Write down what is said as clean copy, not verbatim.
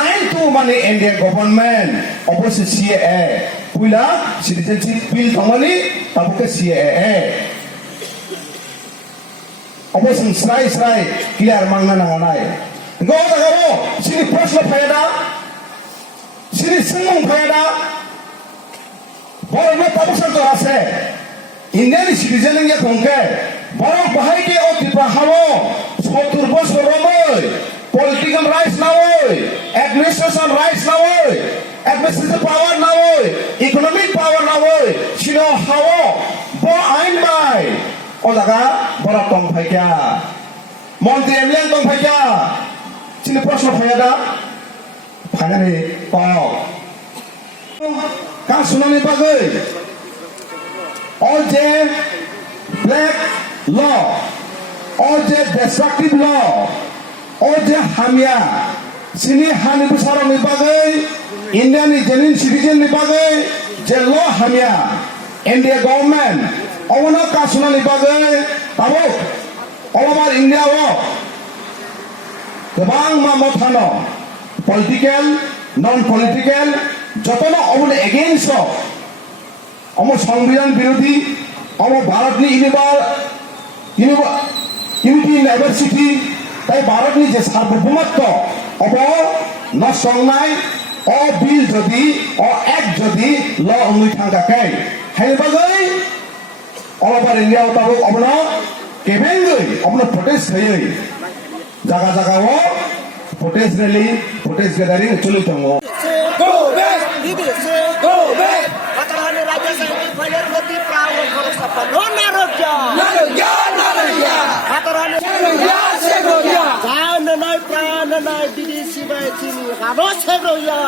আইন তো মানে ইন্ডিয়া গভর্নমেন্ট অবশ্যই সিএএ পুইলা সিটিজেনশিপ বিল থামানি তাবুকে সিএএ অবশ্যই স্রাই ক্লিয়ার মাংনা নাঙানাই গো দাগাবো সিনি প্রশ্ন ফায়দা সিনি সিংমং ফায়দা বড় তাবুসার তো আছে ইন্ডিয়ান সিটিজেন ইয়া কংকে বড় বাহাইকে ও ত্রিপুরা হামো 70 বছর রমই political rights na hoy, administration rights na hoy, administrative power na hoy, economic power na hoy, sino hawo bo ain bai o daga bora tong phaikya monti emlian tong phaikya sino proshno phayada phagani pao ka sunani bagai all je black law all je destructive law o je hamia sini hani busaro ni bagai indian genuine citizen ni bagai je law hamia india government ona kasuna ni bagai tabo all over india o gobang ma mothano political non political jotono obune against omo সংবিধান বিরোধী omo bharat ni unity diversity তাই ভারতনি যে সার্বভৌমত্ব of নসংনাই অ বিল যদি অ এক যদি ল অনুই থাকাকে হেবাগৈ all over India তাবো অবন কেবেঙ্গৈ অবন protest হই জায়গা জায়গা ও প্রটেস্ট র্যালি প্রটেস্ট গ্যাদারিং চলি দङ Go back! Go back! Katarani Raja Saini Fajar Gati Prawo Korosapa No Narogya! Katarani Segoya! Jananai Prananai Didi Sibai Tini Habo Segoya!